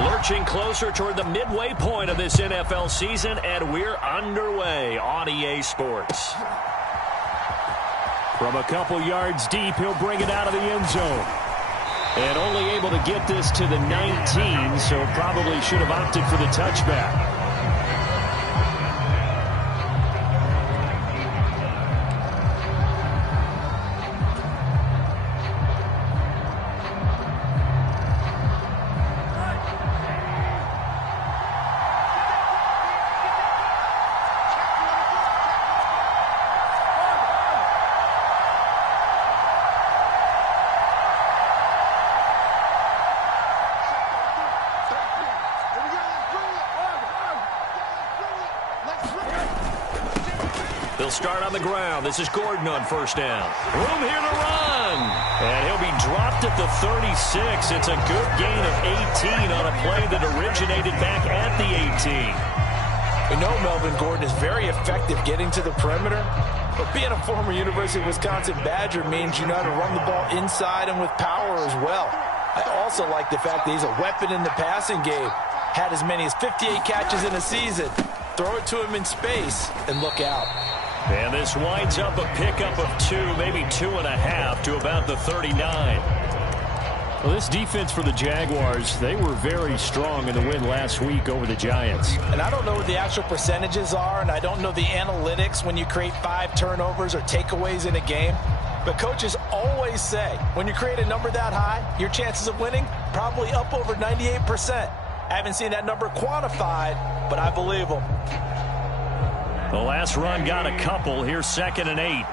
Lurching closer toward the midway point of this NFL season, and we're underway on EA Sports. From a couple yards deep, he'll bring it out of the end zone. And only able to get this to the 19, so probably should have opted for the touchback. They'll start on the ground. This is Gordon on first down. Room here to run. And he'll be dropped at the 36. It's a good gain of 18 on a play that originated back at the 18. We know Melvin Gordon is very effective getting to the perimeter, but being a former University of Wisconsin Badger means you know how to run the ball inside and with power as well. I also like the fact that he's a weapon in the passing game. Had as many as 58 catches in a season. Throw it to him in space and look out. And this winds up a pickup of 2, maybe 2.5 to about the 39. Well, this defense for the Jaguars, they were very strong in the win last week over the Giants. And I don't know what the actual percentages are, and I don't know the analytics when you create 5 turnovers or takeaways in a game. But coaches always say, when you create a number that high, your chances of winning probably up over 98%. I haven't seen that number quantified, but I believe them. The last run got a couple. Here's 2nd and 8.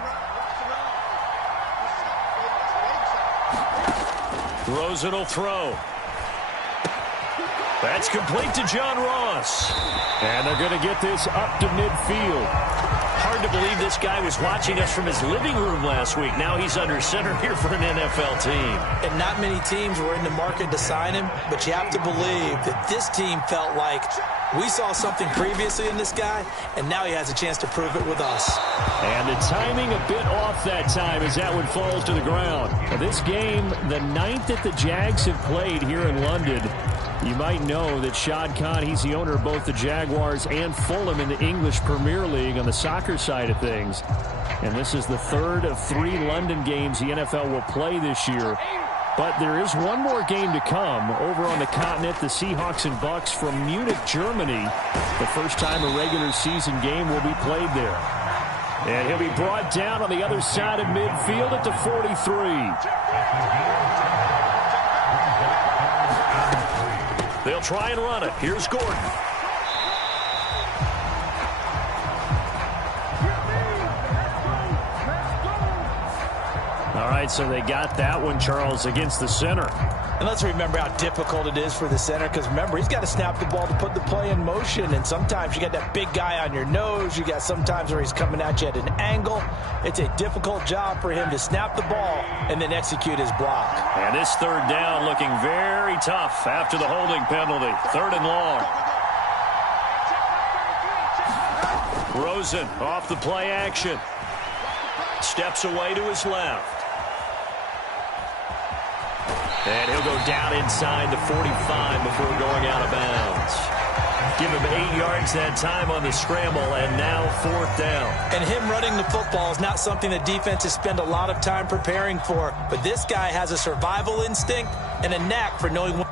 Rosen will throw. That's complete to John Ross. And they're going to get this up to midfield. Hard to believe this guy was watching us from his living room last week. Now he's under center here for an NFL team. And not many teams were in the market to sign him, but you have to believe that this team felt like we saw something previously in this guy, and now he has a chance to prove it with us. And the timing a bit off that time as that one falls to the ground. Now, this game, the 9th that the Jags have played here in London. You might know that Shad Khan, he's the owner of both the Jaguars and Fulham in the English Premier League on the soccer side of things. And this is the 3rd of 3 London games the NFL will play this year. But there is one more game to come over on the continent. The Seahawks and Bucks from Munich, Germany. The first time a regular season game will be played there. And he'll be brought down on the other side of midfield at the 43. They'll try and run it. Here's Gordon. All right, so they got that one, Charles, against the center. And let's remember how difficult it is for the center, because remember, he's got to snap the ball to put the play in motion, and sometimes you got that big guy on your nose. You got sometimes where he's coming at you at an angle. It's a difficult job for him to snap the ball and then execute his block. And this 3rd down looking very tough after the holding penalty. 3rd and long. Rosen off the play action. Steps away to his left. And he'll go down inside the 45 before going out of bounds. Give him 8 yards that time on the scramble, and now 4th down. And him running the football is not something that defenses spend a lot of time preparing for. But this guy has a survival instinct and a knack for knowing when.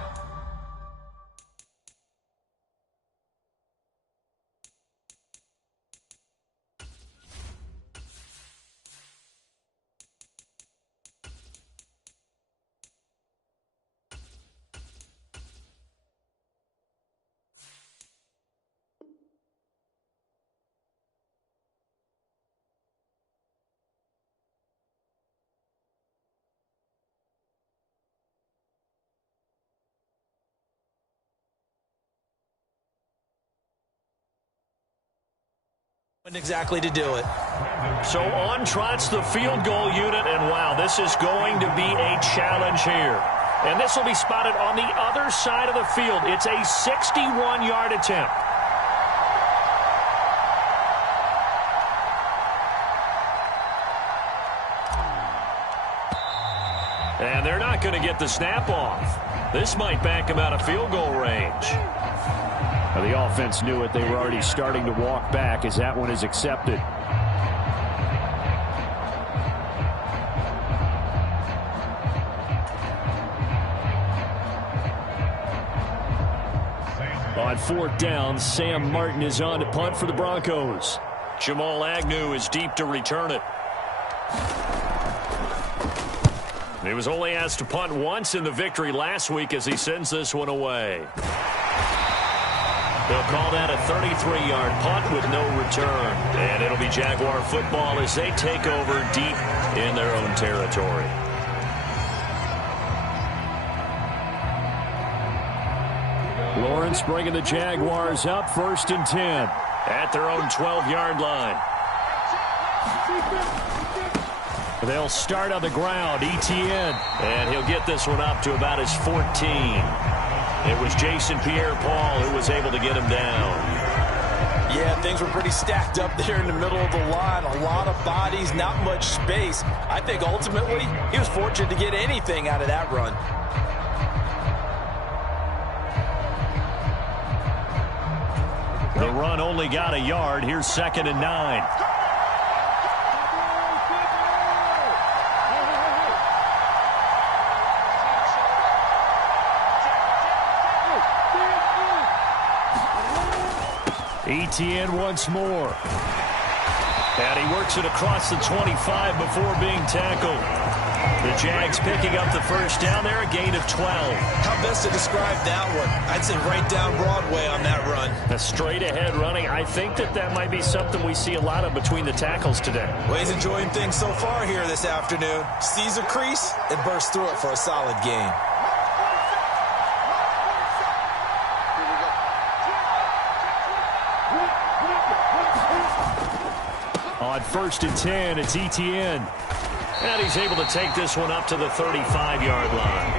Exactly to do it. So on trots the field goal unit, and wow, this is going to be a challenge here. And this will be spotted on the other side of the field. It's a 61-yard attempt. And they're not going to get the snap off. This might back him out of field goal range. Now, the offense knew it. They were already starting to walk back as that one is accepted. On fourth down, Sam Martin is on to punt for the Broncos. Jamal Agnew is deep to return it. He was only asked to punt once in the victory last week as he sends this one away. They'll call that a 33-yard punt with no return. And it'll be Jaguar football as they take over deep in their own territory. Lawrence bringing the Jaguars up, 1st and 10 at their own 12-yard line. They'll start on the ground. Etienne, and he'll get this one up to about his 14. It was Jason Pierre-Paul who was able to get him down. Yeah, things were pretty stacked up there in the middle of the line. A lot of bodies, not much space. I think ultimately he was fortunate to get anything out of that run. The run only got a yard. Here's 2nd and 9. Etienne once more. And he works it across the 25 before being tackled. The Jags picking up the first down there, a gain of 12. How best to describe that one? I'd say right down Broadway on that run. A straight ahead running. I think that might be something we see a lot of between the tackles today. Well, he's enjoying things so far here this afternoon. Sees a crease and bursts through it for a solid gain. On 1st and 10, it's Etienne. And he's able to take this one up to the 35-yard line.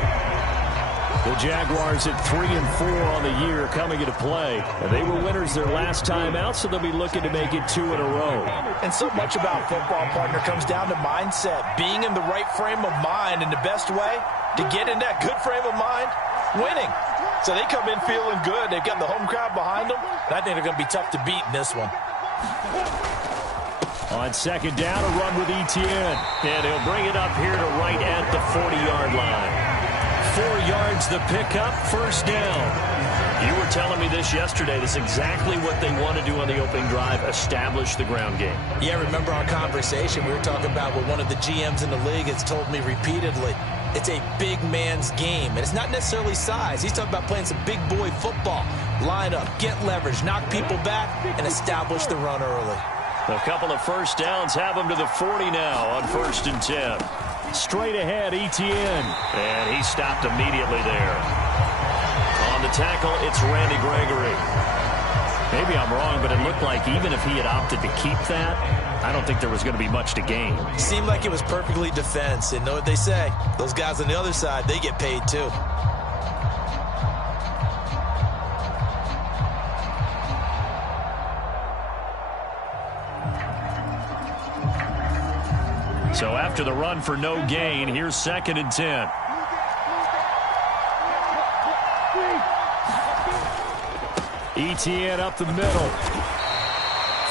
The Jaguars at 3-4 on the year coming into play. And they were winners their last time out, so they'll be looking to make it 2 in a row. And so much about football, partner, comes down to mindset. Being in the right frame of mind, and the best way to get in that good frame of mind, winning. So they come in feeling good. They've got the home crowd behind them. And I think they're going to be tough to beat in this one. On 2nd down, a run with Etienne. And he'll bring it up here to right at the 40-yard line. 4 yards the pickup, 1st down. You were telling me this yesterday. This is exactly what they want to do on the opening drive, establish the ground game. Yeah, remember our conversation. We were talking about what one of the GMs in the league has told me repeatedly. It's a big man's game, and it's not necessarily size. He's talking about playing some big boy football. Line up, get leverage, knock people back, and establish the run early. A couple of first downs have him to the 40 now on 1st and 10. Straight ahead, Etienne. And he stopped immediately there. On the tackle, it's Randy Gregory. Maybe I'm wrong, but it looked like even if he had opted to keep that, I don't think there was going to be much to gain. Seemed like it was perfectly defense. And know what they say? Those guys on the other side, they get paid too. So after the run for no gain, here's 2nd and 10. Etienne up the middle.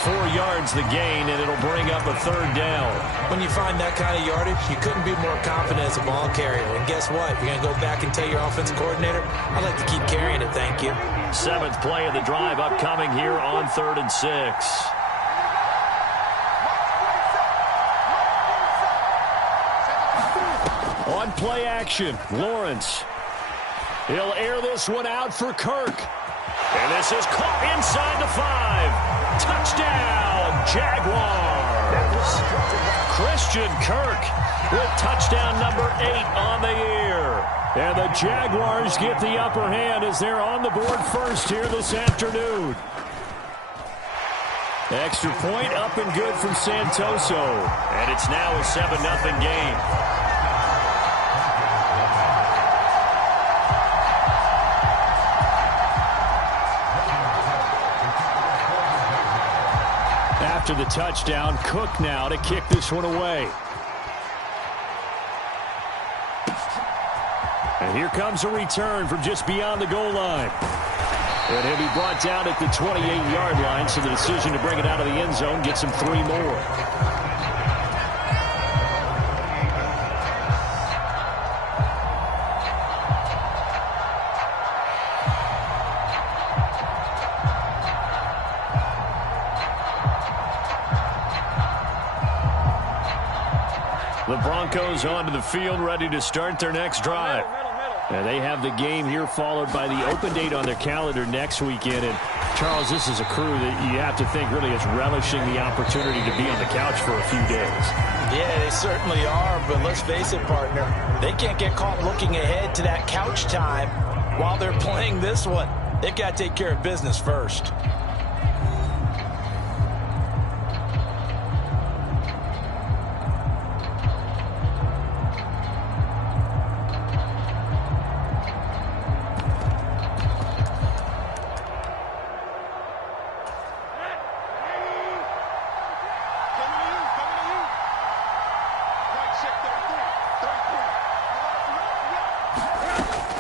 4 yards the gain, and it'll bring up a 3rd down. When you find that kind of yardage, you couldn't be more confident as a ball carrier. And guess what? You're going to go back and tell your offensive coordinator, I'd like to keep carrying it, thank you. 7th play of the drive upcoming here on 3rd and 6. On play action, Lawrence. He'll air this one out for Kirk. And this is caught inside the 5. Touchdown, Jaguars. Christian Kirk with touchdown number 8 on the year. And the Jaguars get the upper hand as they're on the board first here this afternoon. Extra point up and good from Santoso. And it's now a 7-0 game. After the touchdown, Cook now to kick this one away. And here comes a return from just beyond the goal line. And he'll be brought down at the 28-yard line, so the decision to bring it out of the end zone gets him 3 more. The Broncos onto the field, ready to start their next drive. And they have the game here followed by the open date on their calendar next weekend. And, Charles, this is a crew that you have to think really is relishing the opportunity to be on the couch for a few days. Yeah, they certainly are, but let's face it, partner. They can't get caught looking ahead to that couch time while they're playing this one. They've got to take care of business first.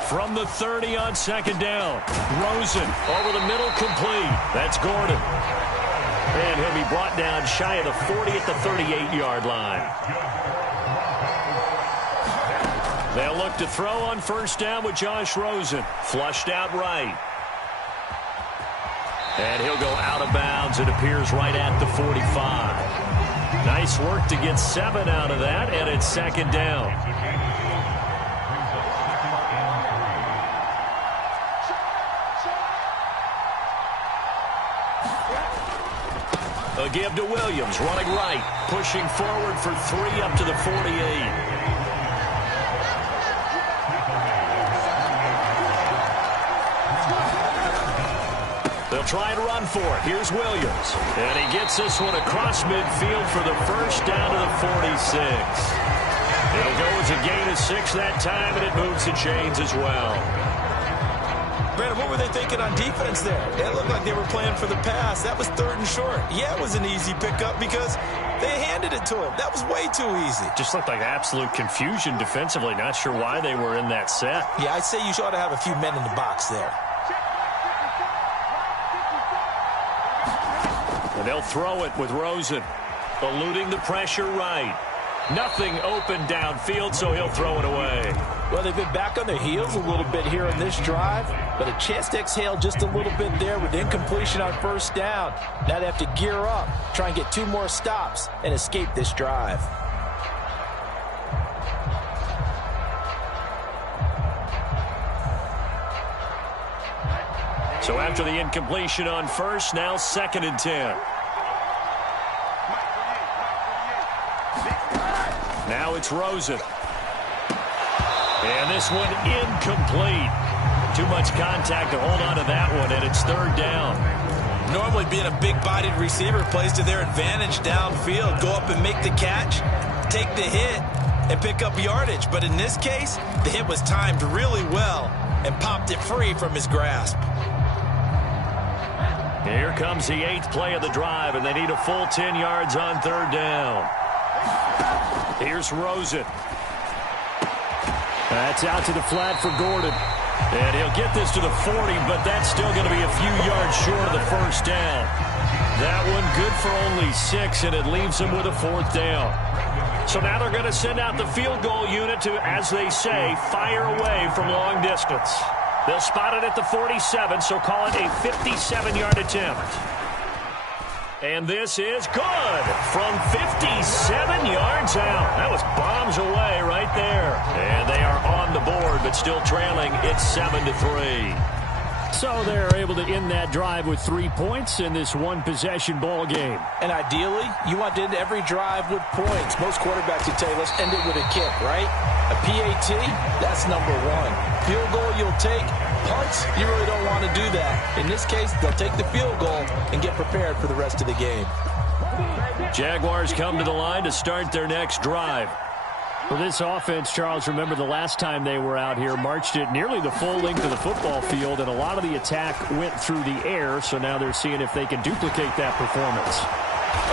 From the 30 on second down. Rosen over the middle, complete. That's Gordon. And he'll be brought down shy of the 40 at the 38-yard line. They'll look to throw on first down with Josh Rosen. Flushed out right. And he'll go out of bounds. It appears right at the 45. Nice work to get 7 out of that, and it's second down. A give to Williams, running right, pushing forward for 3 up to the 48. They'll try and run for it. Here's Williams. And he gets this one across midfield for the first down to the 46. It'll go as a gain of 6 that time, and it moves the chains as well. Brandon, what were they thinking on defense there? It looked like they were playing for the pass. That was 3rd and short. Yeah, it was an easy pickup because they handed it to him. That was way too easy. Just looked like absolute confusion defensively. Not sure why they were in that set. Yeah, I'd say you ought to have a few men in the box there. And they'll throw it with Rosen. Eluding the pressure right. Nothing open downfield, so he'll throw it away. Well, they've been back on their heels a little bit here in this drive, but a chance to exhale just a little bit there with incompletion on first down. Now they have to gear up, try and get 2 more stops, and escape this drive. So after the incompletion on first, now 2nd and 10. Now it's Rosen. And this one incomplete. Too much contact to hold on to that one, and it's 3rd down. Normally being a big-bodied receiver plays to their advantage downfield. Go up and make the catch, take the hit, and pick up yardage. But in this case, the hit was timed really well and popped it free from his grasp. Here comes the 8th play of the drive, and they need a full 10 yards on 3rd down. Here's Rosen. That's out to the flat for Gordon. And he'll get this to the 40, but that's still going to be a few yards short of the first down. That one good for only 6, and it leaves them with a 4th down. So now they're going to send out the field goal unit to, as they say, fire away from long distance. They'll spot it at the 47, so call it a 57-yard attempt. And this is good from 57 yards out. That was bombs away right there. And they are on the board, but still trailing. It's 7-3. So they're able to end that drive with 3 points in this one-possession ball game. And ideally, you want to end every drive with points. Most quarterbacks would tell you, let's end it with a kick, right? A PAT, that's number 1. Field goal you'll take. Punts, you really don't want to do that. In this case, they'll take the field goal and get prepared for the rest of the game. Jaguars come to the line to start their next drive. For this offense, Charles, remember the last time they were out here, marched it nearly the full length of the football field, and a lot of the attack went through the air, so now they're seeing if they can duplicate that performance.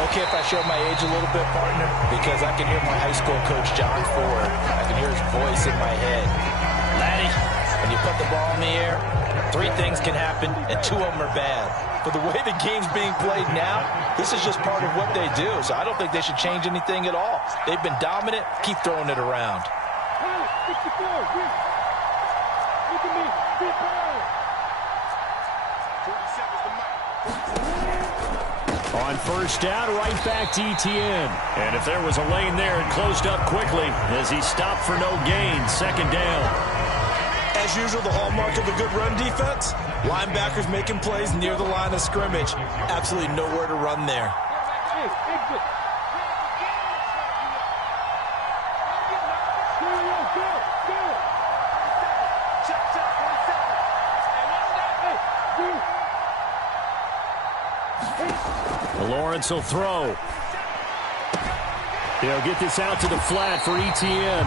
Okay, if I show my age a little bit, partner, because I can hear my high school coach, John Ford. I can hear his voice in my head. Laddie, you put the ball in the air, 3 things can happen, and 2 of them are bad. But the way the game's being played now, this is just part of what they do. So I don't think they should change anything at all. They've been dominant. Keep throwing it around. On first down, right back to ETN. And if there was a lane there, it closed up quickly as he stopped for no gain. 2nd down. As usual, the hallmark of a good run defense, linebackers making plays near the line of scrimmage. Absolutely nowhere to run there. Lawrence will throw. He'll get this out to the flat for ETN.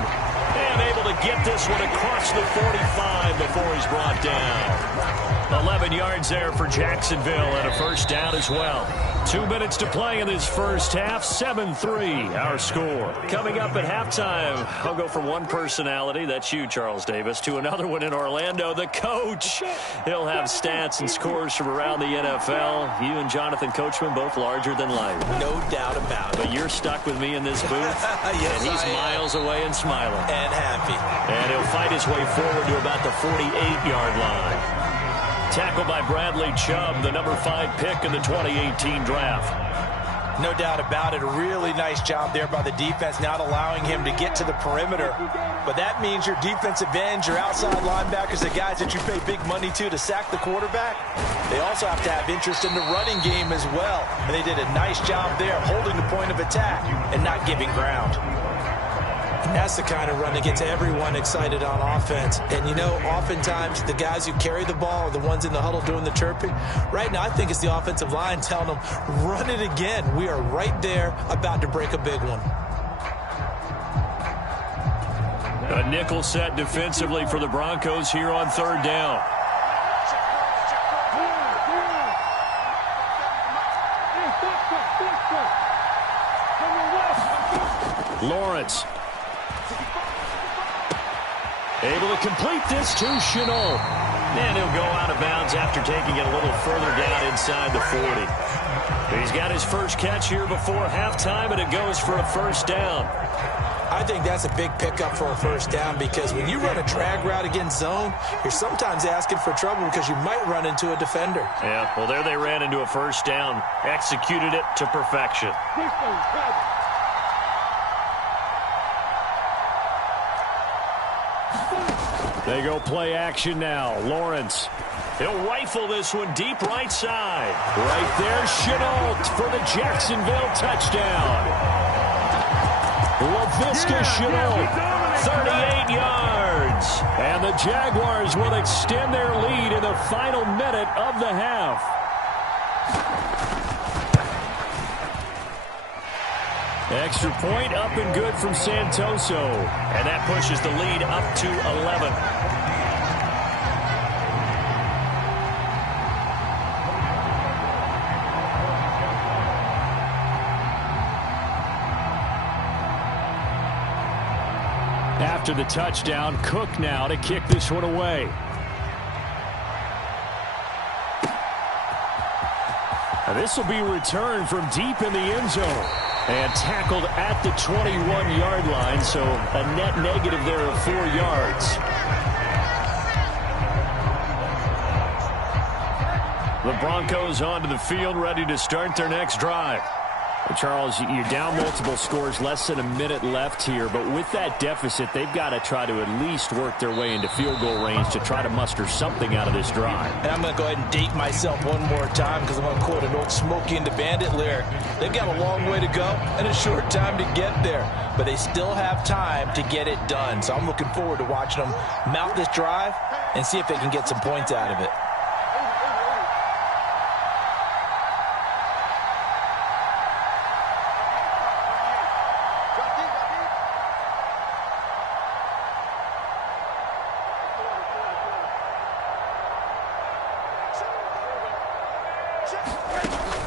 And able to get this one across the 45 before he's brought down. 11 yards there for Jacksonville and a first down as well. 2 minutes to play in this first half. 7-3 our score. Coming up at halftime, I'll go from one personality, that's you, Charles Davis, to another one in Orlando, the coach. He'll have stats and scores from around the NFL. You and Jonathan Coachman both larger than life. No doubt about it. But you're stuck with me in this booth. Yes, and he's miles away and smiling. And happy. And he'll fight his way forward to about the 48-yard line. Tackled by Bradley Chubb, the number 5 pick in the 2018 draft. No doubt about it. A really nice job there by the defense, not allowing him to get to the perimeter. But that means your defensive ends, your outside linebackers, the guys that you pay big money to sack the quarterback, they also have to have interest in the running game as well. And they did a nice job there holding the point of attack and not giving ground. That's the kind of run that gets everyone excited on offense. And, you know, oftentimes the guys who carry the ball are the ones in the huddle doing the chirping. Right now, I think it's the offensive line telling them, run it again. We are right there about to break a big one. A nickel set defensively for the Broncos here on 3rd down. Lawrence. Able to complete this to Chenault. And he'll go out of bounds after taking it a little further down inside the 40. He's got his first catch here before halftime, and it goes for a first down. I think that's a big pickup for a first down because when you run a drag route against zone, you're sometimes asking for trouble because you might run into a defender. Yeah, well, there they ran into a first down. Executed it to perfection. They go play action now. Lawrence. He'll rifle this one deep right side. Right there, Chenault for the Jacksonville touchdown. LaVisca Chenault, 38 yards. And the Jaguars will extend their lead in the final minute of the half. Extra point up and good from Santoso. And that pushes the lead up to 11. After the touchdown, Cook now to kick this one away. Now this will be returned from deep in the end zone. And tackled at the 21-yard line, so a net negative there of 4 yards. The Broncos onto the field, ready to start their next drive. Charles, you're down multiple scores, less than a minute left here, but with that deficit, they've got to try to at least work their way into field goal range to try to muster something out of this drive. And I'm going to go ahead and date myself one more time because I'm going to quote an old Smokey and the Bandit lyric. They've got a long way to go and a short time to get there, but they still have time to get it done. So I'm looking forward to watching them mount this drive and see if they can get some points out of it.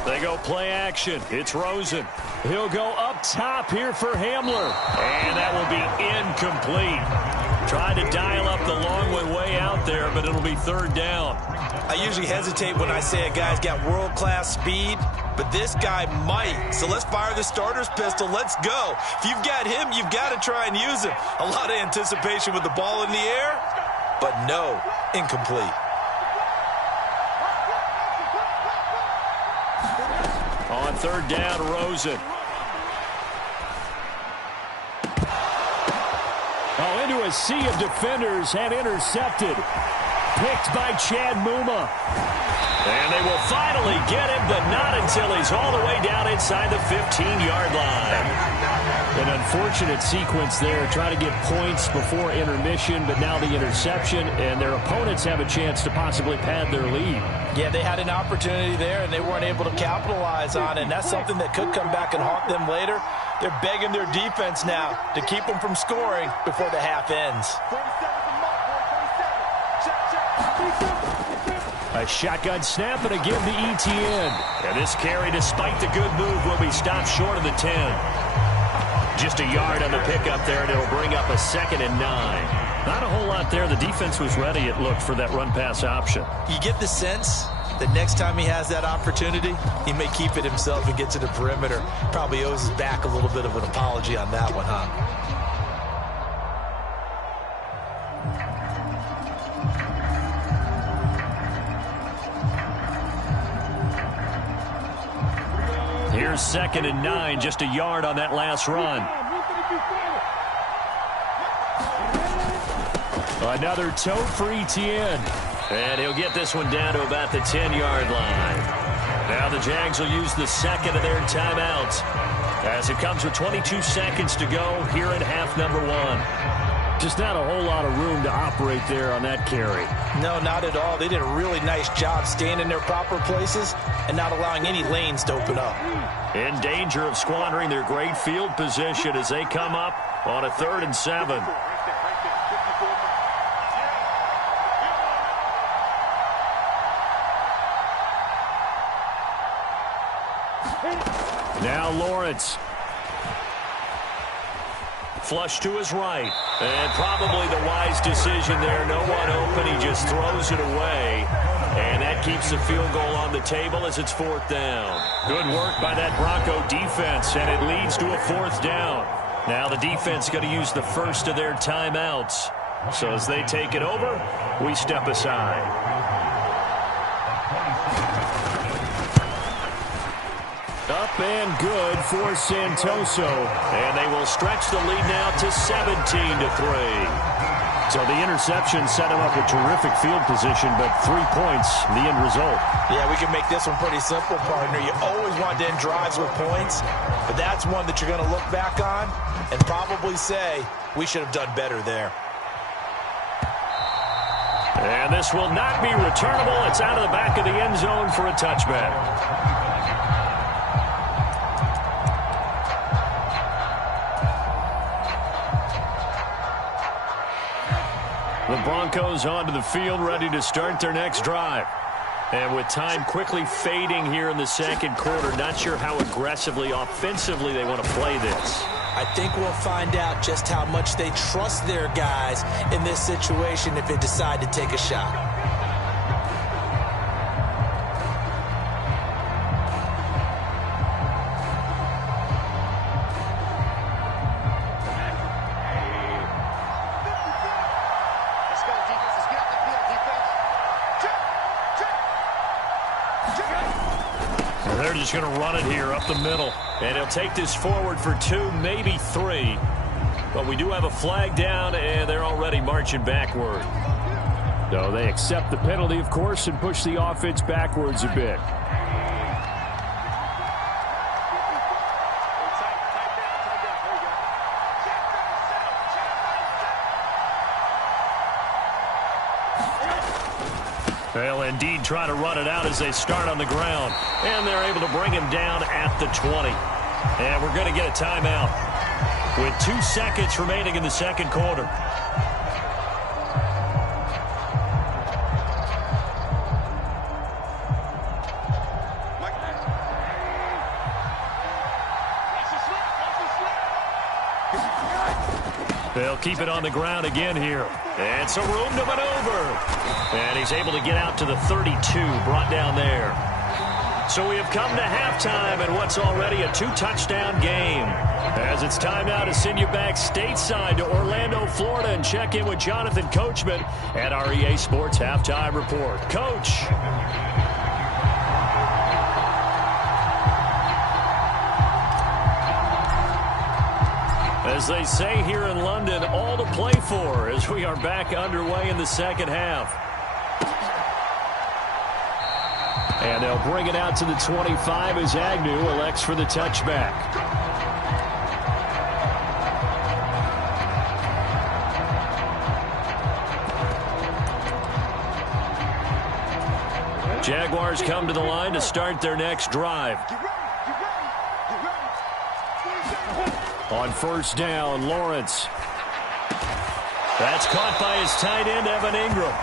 They go play action. It's Rosen. He'll go up top here for Hamler. And that will be incomplete. Trying to dial up the long way out there, but it'll be third down. I usually hesitate when I say a guy's got world-class speed, but this guy might. So let's fire the starter's pistol. Let's go. If you've got him, you've got to try and use him. A lot of anticipation with the ball in the air, but no, incomplete. On third down, Rosen. Oh, into a sea of defenders and intercepted. Picked by Chad Muma. And they will finally get him, but not until he's all the way down inside the 15-yard line. An unfortunate sequence there, trying to get points before intermission, but now the interception, and their opponents have a chance to possibly pad their lead. Yeah, they had an opportunity there, and they weren't able to capitalize on it, and that's something that could come back and haunt them later. They're begging their defense now to keep them from scoring before the half ends. A shotgun snap and a give to Etienne. And this carry, despite the good move, will be stopped short of the 10. Just a yard on the pickup there, and it'll bring up a 2nd and 9. Not a whole lot there. The defense was ready, it looked, for that run-pass option. You get the sense that next time he has that opportunity, he may keep it himself and get to the perimeter. Probably owes his back a little bit of an apology on that one, huh? Here's 2nd and 9, just a yard on that last run. Another tote for Etienne. And he'll get this one down to about the 10-yard line. Now the Jags will use the second of their timeouts as it comes with 22 seconds to go here in half number 1. Just not a whole lot of room to operate there on that carry. No, not at all. They did a really nice job staying in their proper places and not allowing any lanes to open up. In danger of squandering their great field position as they come up on a 3rd and 7. Now Lawrence. Flush to his right. And probably the wise decision there. No one open. He just throws it away. And that keeps the field goal on the table as it's 4th down. Good work by that Bronco defense, and it leads to a 4th down. Now the defense going to use the first of their timeouts. So as they take it over, we step aside. Up and good for Santoso. And they will stretch the lead now to 17-3. So the interception set him up with terrific field position, but 3 points, the end result. Yeah, we can make this one pretty simple, partner. You always want to end drives with points, but that's one that you're going to look back on and probably say, we should have done better there. And this will not be returnable. It's out of the back of the end zone for a touchback. The Broncos onto the field, ready to start their next drive. And with time quickly fading here in the second quarter, not sure how aggressively, offensively they want to play this. I think we'll find out just how much they trust their guys in this situation if they decide to take a shot. They're just going to run it here up the middle. And he'll take this forward for 2, maybe 3. But we do have a flag down, and they're already marching backward. So they accept the penalty, of course, and push the offense backwards a bit. They'll indeed try to run it out as they start on the ground. And they're able to bring him down at the 20. And we're going to get a timeout with 2 seconds remaining in the second quarter. They'll keep it on the ground again here. It's a room to maneuver. And he's able to get out to the 32, brought down there. So we have come to halftime in what's already a 2-touchdown game. As it's time now to send you back stateside to Orlando, Florida, and check in with Jonathan Coachman at our EA Sports Halftime Report. Coach. As they say here in London, all to play for as we are back underway in the second half. And they'll bring it out to the 25 as Agnew elects for the touchback. Jaguars come to the line to start their next drive. On first down, Lawrence. That's caught by his tight end, Evan Ingram.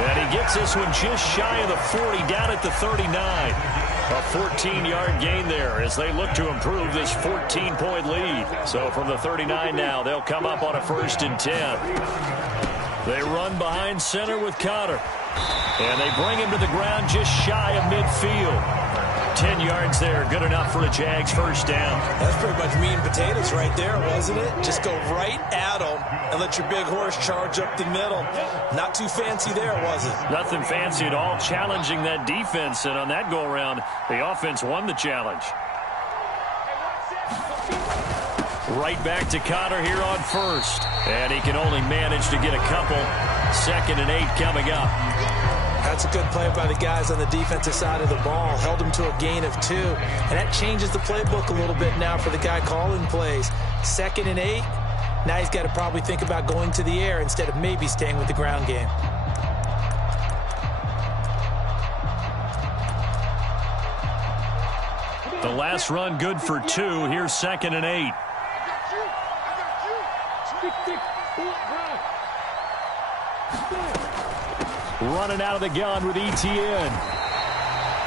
And he gets this one just shy of the 40, down at the 39. A 14-yard gain there as they look to improve this 14-point lead. So from the 39 now, they'll come up on a 1st and 10. They run behind center with Cotter. And they bring him to the ground just shy of midfield. 10 yards there, good enough for a Jags first down. That's pretty much meat and potatoes right there, wasn't it? Just go right at them and let your big horse charge up the middle. Not too fancy there, was it? Nothing fancy at all, challenging that defense, and on that go-around, the offense won the challenge. Right back to Cotter here on first, and he can only manage to get a couple. 2nd and 8 coming up. That's a good play by the guys on the defensive side of the ball. Held him to a gain of 2. And that changes the playbook a little bit now for the guy calling plays. 2nd and 8. Now he's got to probably think about going to the air instead of maybe staying with the ground game. The last run good for 2. Here's 2nd and 8. Running out of the gun with ETN.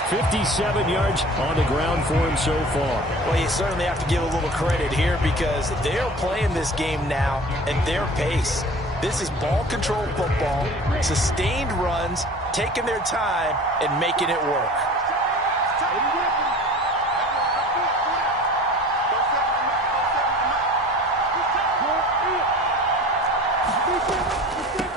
57 yards on the ground for him so far. Well, you certainly have to give a little credit here because they're playing this game now at their pace. This is ball control football, sustained runs, taking their time and making it work.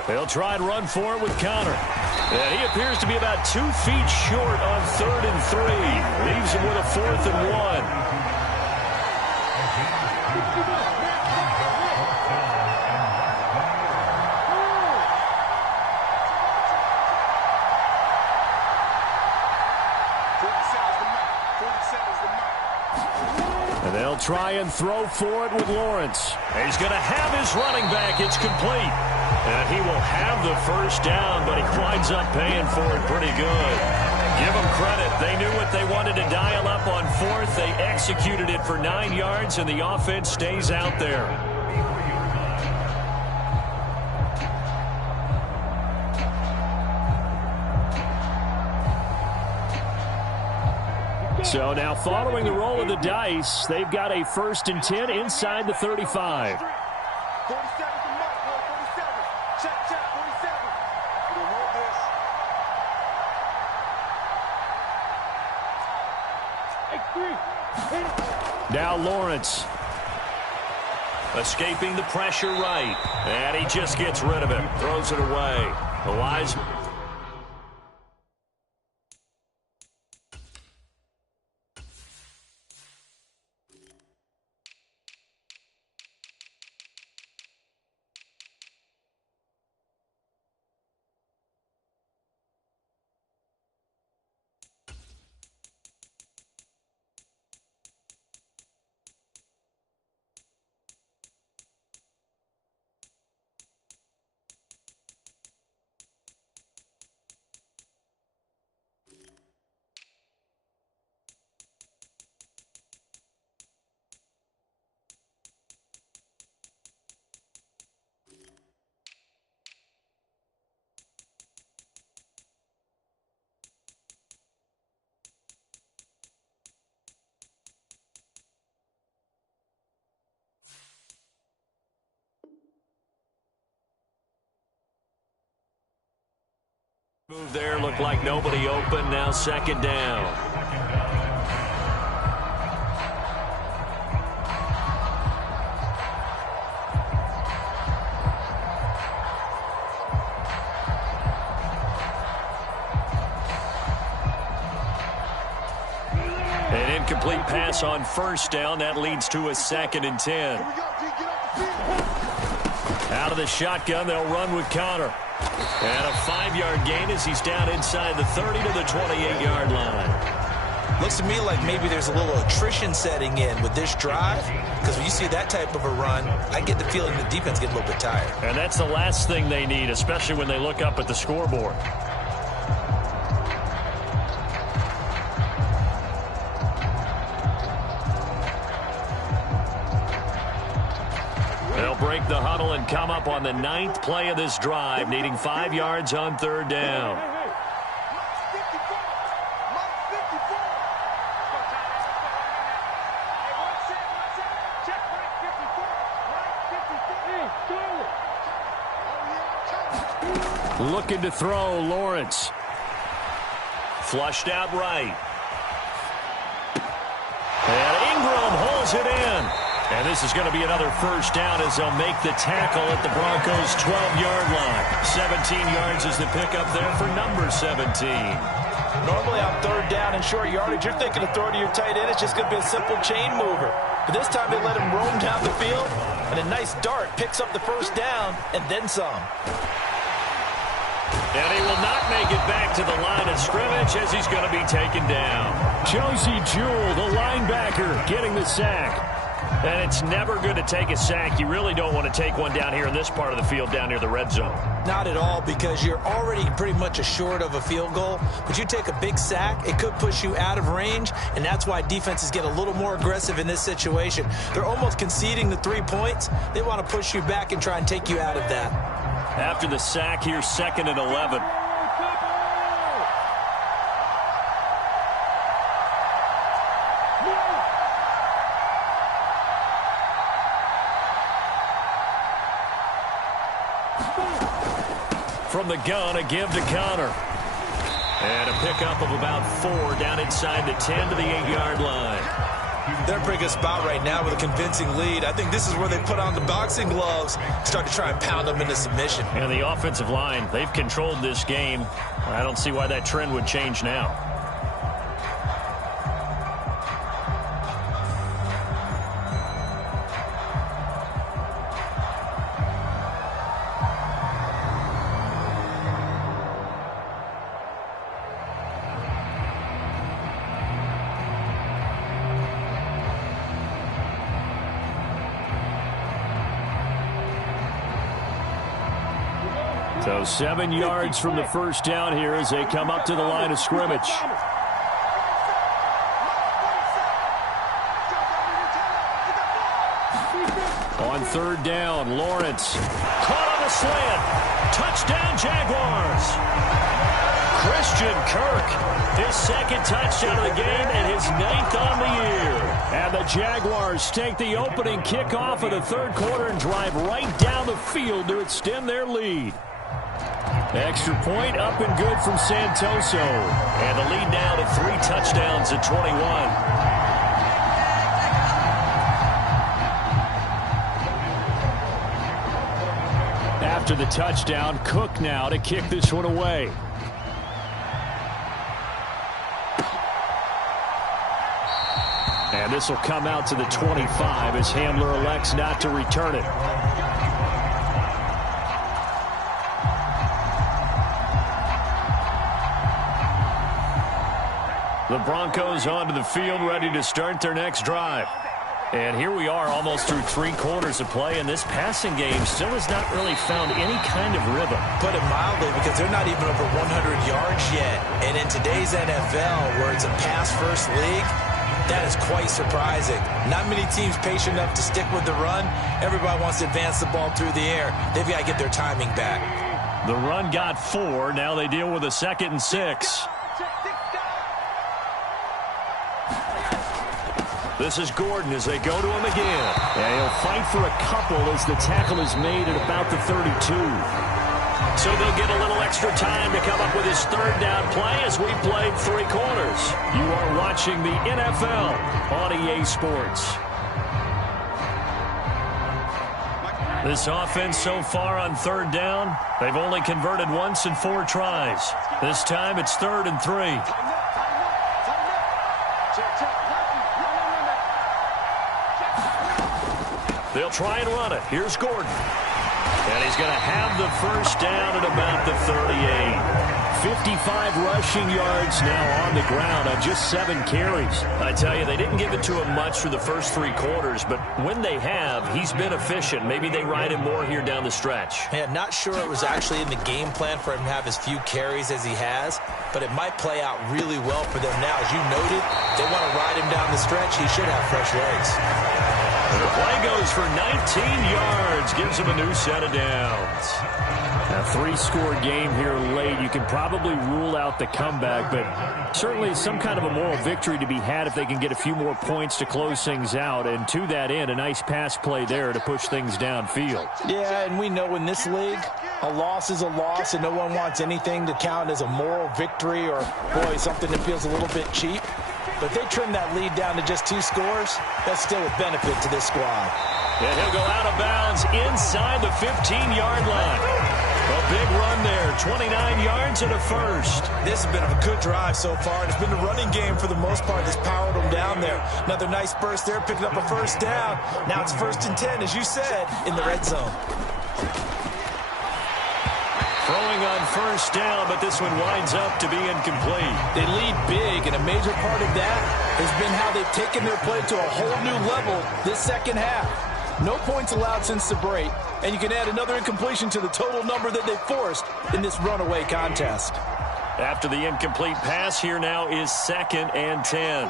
They'll try and run for it with Cotter. And he appears to be about 2 feet short on 3rd and 3. Leaves him with a 4th and 1. And they'll try and throw for it with Lawrence. And he's going to have his running back. It's complete. And he will have the first down, but he winds up paying for it pretty good. Give them credit. They knew what they wanted to dial up on 4th. They executed it for 9 yards, and the offense stays out there. So now following the roll of the dice, they've got a 1st and 10 inside the 35. Now Lawrence. Escaping the pressure right. And he just gets rid of it. Throws it away. The Wiseman. Move there, looked like nobody open. Now second down. An incomplete pass on first down. That leads to a 2nd and 10. Out of the shotgun, they'll run with Connor. And a 5-yard gain as he's down inside the 30 to the 28-yard line. Looks to me like maybe there's a little attrition setting in with this drive, because when you see that type of a run, I get the feeling the defense gets a little bit tired. And that's the last thing they need, especially when they look up at the scoreboard. They'll break the huddle and come up on the 9th play of this drive, needing 5 yards on 3rd down. Looking to throw, Lawrence. Flushed out right. And Ingram holds it in. And this is going to be another first down as they'll make the tackle at the Broncos' 12-yard line. 17 yards is the pickup there for number 17. Normally on 3rd down and short yardage, you're thinking of throwing to your tight end. It's just going to be a simple chain mover. But this time they let him roam down the field, and a nice dart picks up the first down and then some. And he will not make it back to the line of scrimmage as he's going to be taken down. Josie Jewell, the linebacker, getting the sack. And it's never good to take a sack. You really don't want to take one down here in this part of the field, down near the red zone. Not at all, because you're already pretty much short of a field goal. But you take a big sack, it could push you out of range, and that's why defenses get a little more aggressive in this situation. They're almost conceding the 3 points. They want to push you back and try and take you out of that. After the sack, here's 2nd and 11. From the gun, a give to Connor. And a pickup of about 4 down inside the 10 to the 8-yard line. They're in a pretty good spot right now with a convincing lead. I think this is where they put on the boxing gloves, start to try and pound them into submission. And the offensive line, they've controlled this game. I don't see why that trend would change now. So 7 yards from the first down here as they come up to the line of scrimmage. On 3rd down, Lawrence caught on the slant. Touchdown, Jaguars. Christian Kirk, his 2nd touchdown of the game and his 9th on the year. And the Jaguars take the opening kickoff of the 3rd quarter and drive right down the field to extend their lead. Extra point up and good from Santoso. And the lead now to 3 touchdowns at 21. After the touchdown, Cook now to kick this one away. And this will come out to the 25 as Hamler elects not to return it. The Broncos onto the field, ready to start their next drive. And here we are almost through 3 quarters of play, and this passing game still has not really found any kind of rhythm. Put it mildly, because they're not even over 100 yards yet. And in today's NFL, where it's a pass-first league, that is quite surprising. Not many teams patient enough to stick with the run. Everybody wants to advance the ball through the air. They've got to get their timing back. The run got 4. Now they deal with a 2nd and 6. This is Gordon as they go to him again. And he'll fight for a couple as the tackle is made at about the 32. So they'll get a little extra time to come up with his third down play as we played 3 quarters. You are watching the NFL on EA Sports. This offense so far on third down, they've only converted once in 4 tries. This time it's 3rd and 3. They'll try and run it. Here's Gordon. And he's going to have the first down at about the 38. 55 rushing yards now on the ground on just 7 carries. I tell you, they didn't give it to him much through the first 3 quarters, but when they have, he's been efficient. Maybe they ride him more here down the stretch. Yeah, not sure it was actually in the game plan for him to have as few carries as he has, but it might play out really well for them now. As you noted, they want to ride him down the stretch. He should have fresh legs. The play goes for 19 yards, gives him a new set of downs. A 3-score game here late. You can probably rule out the comeback, but certainly some kind of a moral victory to be had if they can get a few more points to close things out. And to that end, a nice pass play there to push things downfield. Yeah, and we know in this league, a loss is a loss, and no one wants anything to count as a moral victory or, boy, something that feels a little bit cheap. But if they trim that lead down to just 2 scores, that's still a benefit to this squad. And he'll go out of bounds inside the 15-yard line. A big run there, 29 yards and a first. This has been a good drive so far. It's been the running game for the most part that's powered them down there. Another nice burst there, picking up a first down. Now it's 1st and 10, as you said, in the red zone. Throwing on first down, but this one winds up to be incomplete. They lead big, and a major part of that has been how they've taken their play to a whole new level this second half. No points allowed since the break, and you can add another incompletion to the total number that they forced in this runaway contest. After the incomplete pass, here now is 2nd and 10.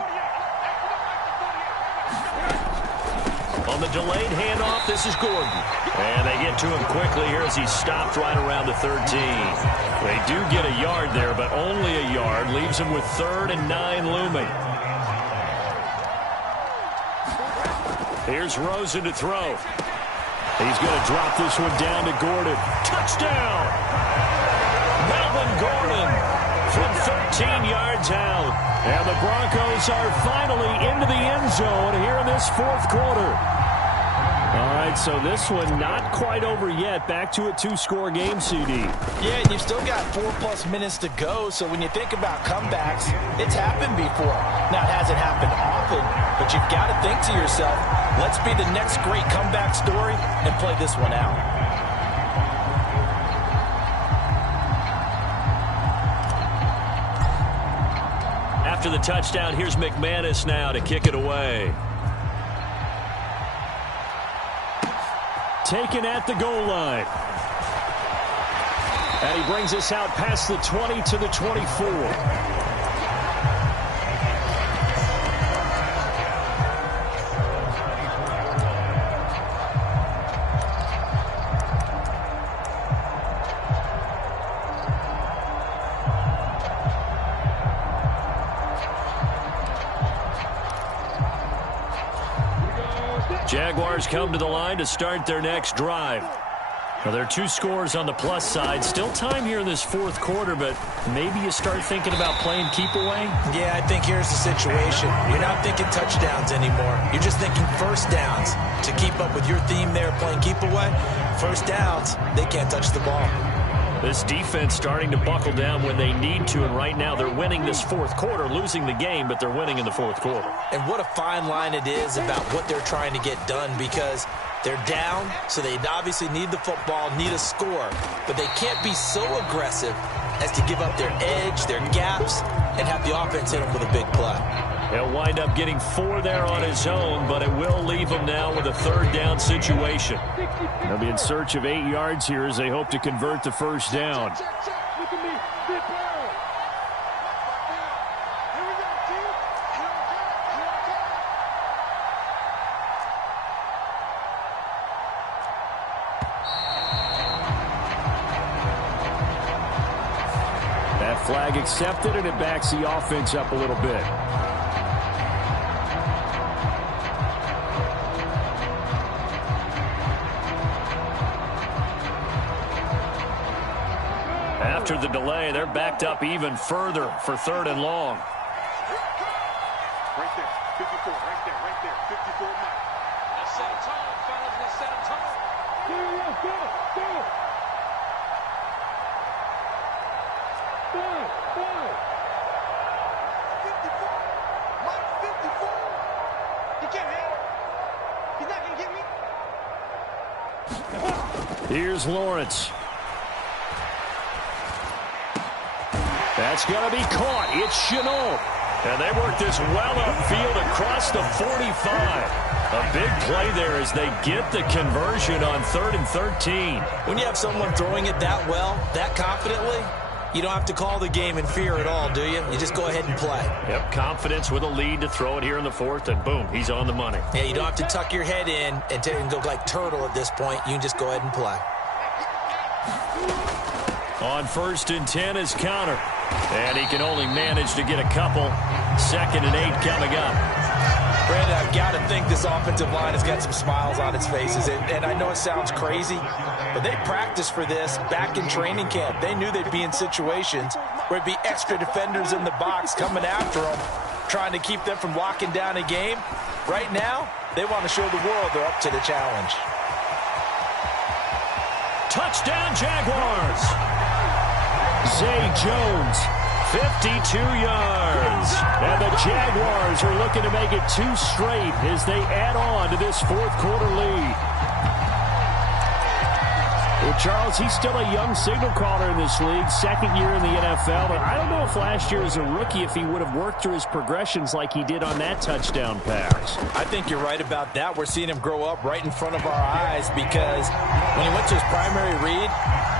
On the delayed handoff, this is Gordon. And they get to him quickly here as he's stopped right around the 13. They do get a yard there, but only a yard. Leaves him with 3rd and 9 looming. Here's Rosen to throw. He's going to drop this one down to Gordon. Touchdown! Melvin Gordon from 13 yards out. And the Broncos are finally into the end zone here in this 4th quarter. All right, so this one not quite over yet. Back to a 2-score game, CD. Yeah, and you've still got 4+ minutes to go, so when you think about comebacks, it's happened before. Now, it hasn't happened often, but you've got to think to yourself, let's be the next great comeback story and play this one out. After the touchdown, here's McManus now to kick it away. Taken at the goal line. And he brings us out past the 20 to the 24. Jaguars come to the line to start their next drive. Now, there are 2 scores on the plus side. Still time here in this 4th quarter, but maybe you start thinking about playing keep away? Yeah, I think here's the situation. You're not thinking touchdowns anymore. You're just thinking first downs. To keep up with your theme there, playing keep away, first downs, they can't touch the ball. This defense starting to buckle down when they need to, and right now they're winning this 4th quarter, losing the game, but they're winning in the 4th quarter. And what a fine line it is about what they're trying to get done, because they're down, so they obviously need the football, need a score, but they can't be so aggressive as to give up their edge, their gaps, and have the offense hit them with a big play. He'll wind up getting 4 there on his own, but it will leave him now with a 3rd down situation. They'll be in search of 8 yards here as they hope to convert the first down. That flag accepted, and it backs the offense up a little bit. after the delay, they're backed up even further for 3rd and long. Right there, 54, right there, 54 now. Let's set a tone, fellas, let's set a tone. Go. Five. 54, Mike 54. He can't hit. He's not going to get me. Here's Lawrence. That's going to be caught. It's Chenault. And they work this well upfield across the 45. A big play there as they get the conversion on 3rd and 13. When you have someone throwing it that well, that confidently, you don't have to call the game in fear at all, do you? You just go ahead and play. Yep, confidence with a lead to throw it here in the 4th, and boom, he's on the money. Yeah, you don't have to tuck your head in and go like turtle at this point. You can just go ahead and play. On 1st and 10 is Connor. And he can only manage to get a couple. 2nd and 8 coming up. Brandon, I've got to think this offensive line has got some smiles on its faces. And I know it sounds crazy, but they practiced for this back in training camp. They knew they'd be in situations where it'd be extra defenders in the box coming after them, trying to keep them from locking down a game. Right now, they want to show the world they're up to the challenge. Touchdown, Jaguars! Zay Jones, 52 yards. And the Jaguars are looking to make it 2 straight as they add on to this 4th quarter lead. Well, Charles, he's still a young signal caller in this league, 2nd year in the NFL. But I don't know if last year as a rookie, if he would have worked through his progressions like he did on that touchdown pass. I think you're right about that. We're seeing him grow up right in front of our eyes because when he went to his primary read,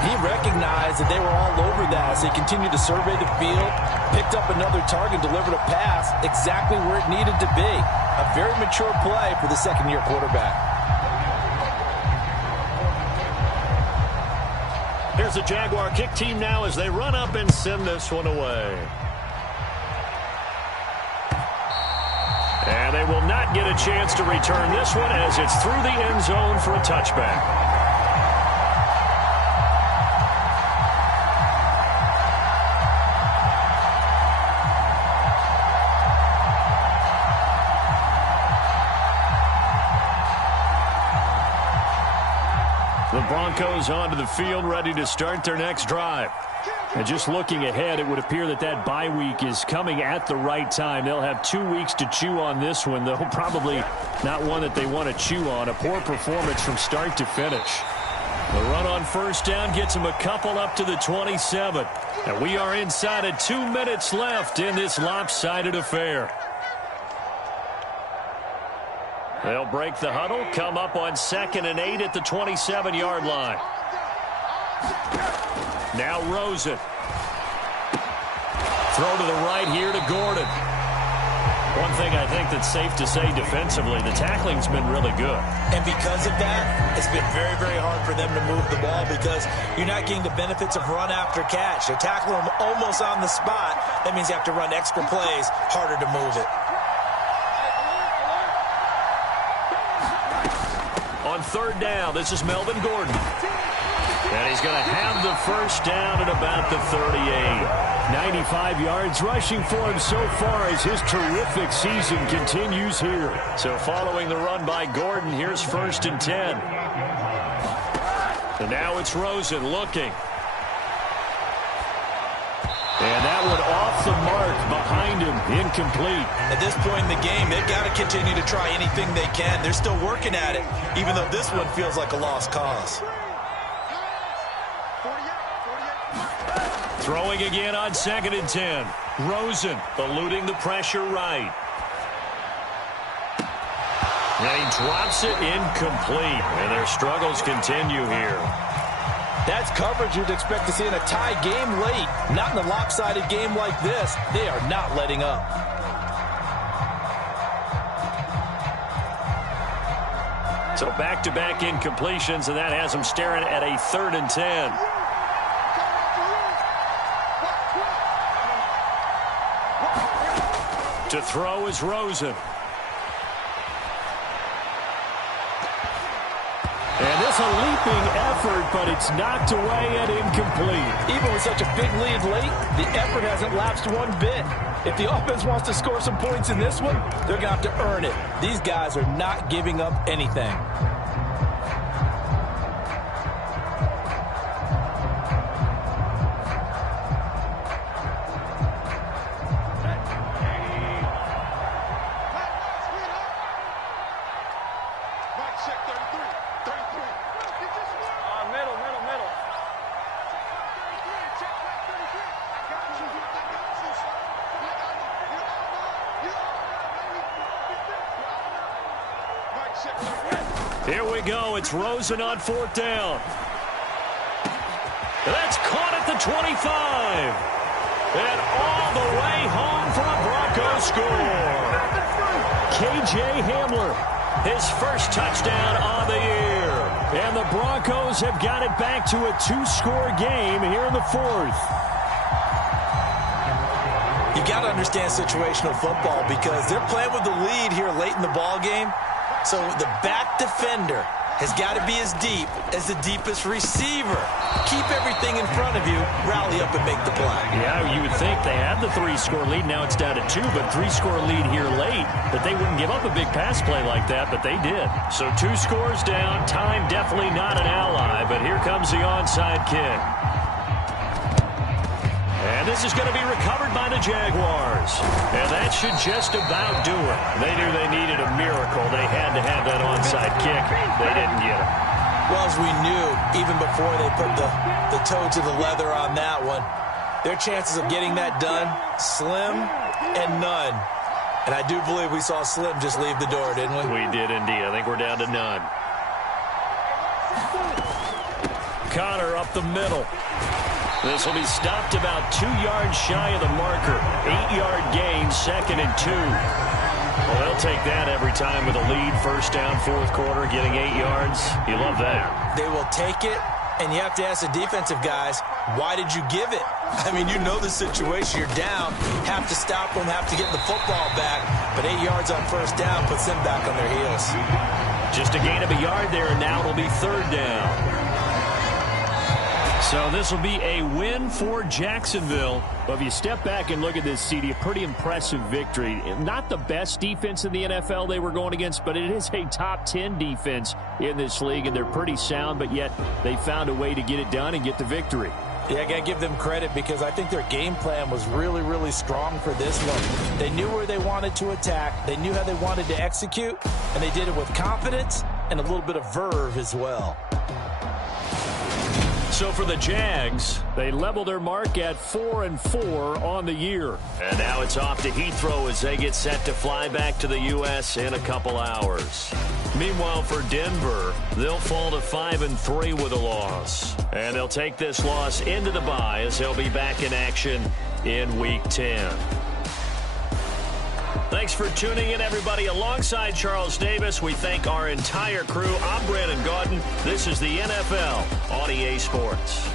he recognized that they were all over that as he continued to survey the field, picked up another target, delivered a pass exactly where it needed to be. A very mature play for the 2nd-year quarterback. Here's the Jaguar kick team now as they run up and send this one away. And they will not get a chance to return this one as it's through the end zone for a touchback. The Broncos onto the field, ready to start their next drive. And just looking ahead, it would appear that that bye week is coming at the right time. They'll have 2 weeks to chew on this one, though probably not one that they want to chew on. A poor performance from start to finish. The run on 1st down gets them a couple up to the 27. And we are inside of 2 minutes left in this lopsided affair. They'll break the huddle, come up on 2nd and 8 at the 27-yard line. Now Rosen. Throw to the right here to Gordon. One thing I think that's safe to say defensively, the tackling's been really good. And because of that, it's been very, very hard for them to move the ball because you're not getting the benefits of run after catch. They tackle them almost on the spot. That means you have to run extra plays, harder to move it. On 3rd down, this is Melvin Gordon. And he's going to have the 1st down at about the 38. 95 yards rushing for him so far as his terrific season continues here. So following the run by Gordon, here's 1st and 10. And now it's Rosen looking. And that one off the mark behind him, incomplete. At this point in the game, they've got to continue to try anything they can. They're still working at it, even though this one feels like a lost cause. Throwing again on 2nd and 10. Rosen eluding the pressure right. And he drops it incomplete. And their struggles continue here. That's coverage you'd expect to see in a tie game late. Not in a lopsided game like this. They are not letting up. So back-to-back incompletions, and that has them staring at a 3rd and 10. To throw is Rosen. And this a leaping effort, but it's knocked away and incomplete. Even with such a big lead late, the effort hasn't lapsed one bit. If the offense wants to score some points in this one, they're going to have to earn it. These guys are not giving up anything. Here we go. It's Rosen on 4th down. That's caught at the 25. And all the way home for a Broncos score. K.J. Hamler, his first touchdown on the year. And the Broncos have got it back to a 2-score game here in the 4th. You got to understand situational football because they're playing with the lead here late in the ball game. So the back defender has got to be as deep as the deepest receiver. Keep everything in front of you, rally up and make the play. Yeah, you would think they had the 3-score lead. Now it's down to 2, but 3-score lead here late. That they wouldn't give up a big pass play like that, but they did. So 2 scores down. Time definitely not an ally, but here comes the onside kick. And this is going to be recovered by the Jaguars. And that should just about do it. They knew they needed a miracle. They had to have that onside kick. They didn't get it. Well, as we knew, even before they put the toe to the leather on that one, their chances of getting that done, slim and none. And I do believe we saw Slim just leave the door, didn't we? We did indeed. I think we're down to none. Connor up the middle. This will be stopped about 2 yards shy of the marker. 8-yard gain, 2nd and 2. Well, they'll take that every time with a lead. 1st down, 4th quarter, getting 8 yards. You love that. They will take it, and you have to ask the defensive guys, why did you give it? I mean, you know the situation. You're down, have to stop them, have to get the football back. But 8 yards on 1st down puts them back on their heels. Just a gain of a yard there, and now it'll be 3rd down. So this will be a win for Jacksonville. But if you step back and look at this, CD, a pretty impressive victory. Not the best defense in the NFL they were going against, but it is a top 10 defense in this league, and they're pretty sound, but yet they found a way to get it done and get the victory. Yeah, I got to give them credit because I think their game plan was really, really strong for this one. They knew where they wanted to attack. They knew how they wanted to execute, and they did it with confidence and a little bit of verve as well. So for the Jags, they level their mark at 4-4 on the year. And now it's off to Heathrow as they get set to fly back to the U.S. in a couple hours. Meanwhile, for Denver, they'll fall to 5-3 with a loss. And they'll take this loss into the bye as they'll be back in action in Week 10. Thanks for tuning in, everybody. Alongside Charles Davis, we thank our entire crew. I'm Brandon Gaudin. This is the NFL on EA Sports.